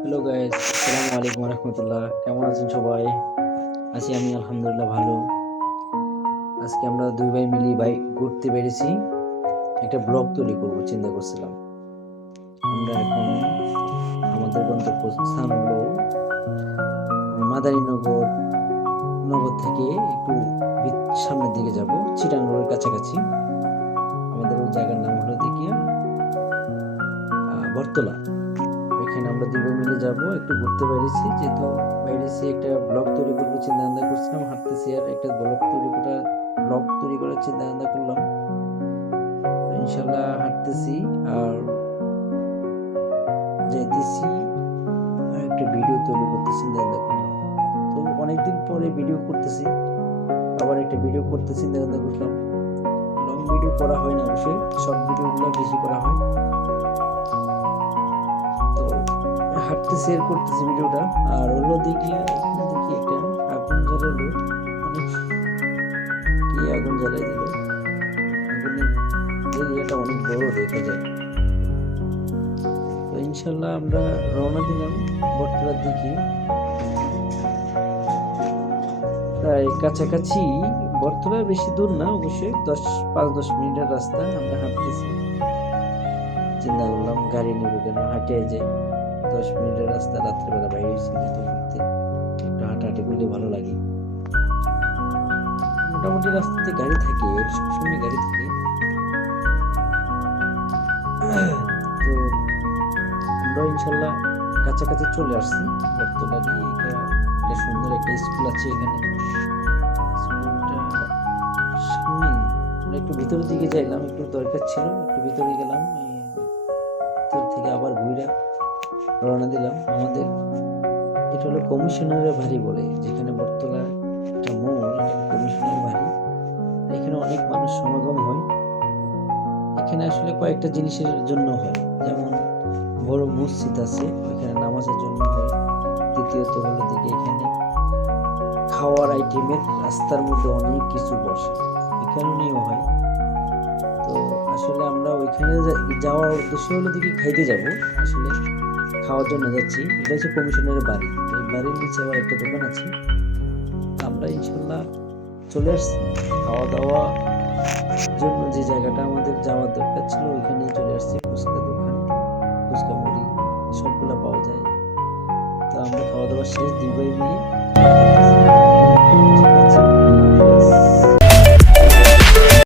Hello guys আসসালামু আলাইকুম রহমতুল্লাহ কেমন আছেন সবাই? আছি আমি আলহামদুলিল্লাহ ভালো। আজকে আমরা দুই ভাই মিলি ভাই ঘুরতে বেরিয়েছি। একটা ব্লগ তৈরি করব চিন্তা করছিলাম। আমরা এখন আমাদের গন্তব্যস্থান হলো মাদারীনগর নগর থেকে একটু সামনের দিকে যাব চিটাঙ্গের কাছাকাছি। আমাদের ওই জায়গার নাম হলো দেখিয়া আহ, ওইখানে আমরা দুজন মিলে যাব, একটু ঘুরতে বেরিয়েছি। যেহেতু বেরিয়েছি, একটা ব্লগ তৈরি করব চিন্তা ভাবনা করছিলাম, হাঁটতেছি আর একটা ব্লগ তৈরি করা ব্লগ তৈরি করার চিন্তা ভাবনা করলাম ইনশাল্লাহ হাঁটতেছি আর যাইতেছি একটা ভিডিও তৈরি করতে চিন্তা ভাবনা করলাম। তো অনেকদিন পরে ভিডিও করতেছি, আবার একটা ভিডিও করতে চিন্তা ভাবনা করলাম। লং ভিডিও করা হয় না অবশ্যই শর্ট ভিডিওগুলো বেশি করা হয়। হাঁটতে শেয়ার করতেছি ভিডিওটা। আর হলো দেখি, এখানে দেখি একটা আগুন জ্বালালো। অনেক কি আগুন জ্বালাই দিল। এরিয়াটা অনেক বড় দেখা যায়। তো ইনশাল্লাহ আমরা রওনা দিলাম বটতলার দিকে। প্রায় কাছাকাছি, বটতলা বেশি দূর না, অবশ্যই দশ, পাঁচ, দশ মিনিটের রাস্তা আমরা হাঁটতেছি। চিন্তা করলাম গাড়ি নেব কেন হাঁটে যাই। দশ মিনিটের রাস্তা রাত্রেবেলা বাইরে যেহেতু ঘুরতে একটু হাঁটাহাঁটি করলে ভালো লাগে। মোটামুটি রাস্তাতে গাড়ি থাকে, সবসময় গাড়ি থাকে। তো আমরা ইনশাল্লাহ কাছাকাছি চলে আসছি। বর্তমানে একটা সুন্দর একটা স্কুল আছে এখানে। একটু ভিতরের দিকে যাইলাম, একটু দরকার ছিল, একটু ভিতরে গেলাম ভিতর থেকে আবার ঘুরে রওনা দিলাম আমাদের। এটা হলো কমিশনারের বাড়ি বলে, যেখানে বটতলা একটা মোড় কমিশনারের বাড়ি। এখানে অনেক মানুষ সমাগম হয়। এখানে আসলে কয়েকটা জিনিসের জন্য হয়। যেমন বড় মসজিদ আছে, ওইখানে নামাজের জন্য হয়। দ্বিতীয়ত হলো দিকে এখানে খাওয়ার আইটেমের রাস্তার মধ্যে অনেক কিছু বসে। এখানেও হয়। তো আসলে আমরা ওইখানে যাওয়ার উদ্দেশ্য হলো দিকে খাইতে যাব। আসলে খাওয়ার জন্য যাচ্ছি, এটা হচ্ছে কমিশনের বাড়ি। এই বাড়ির নিচে আবার একটা দোকান আছে। আমরা ইনশাল্লাহ চলে আসছি। খাওয়া দাওয়া জন্য যে জায়গাটা আমাদের যাওয়ার দরকার ছিল, ওইখানেই চলে আসছি। ফুচকা দোকান, ফুচকা মুড়ি, সবগুলো পাওয়া যায়। তো আমরা খাওয়া দাওয়া শেষ, দুই ভাই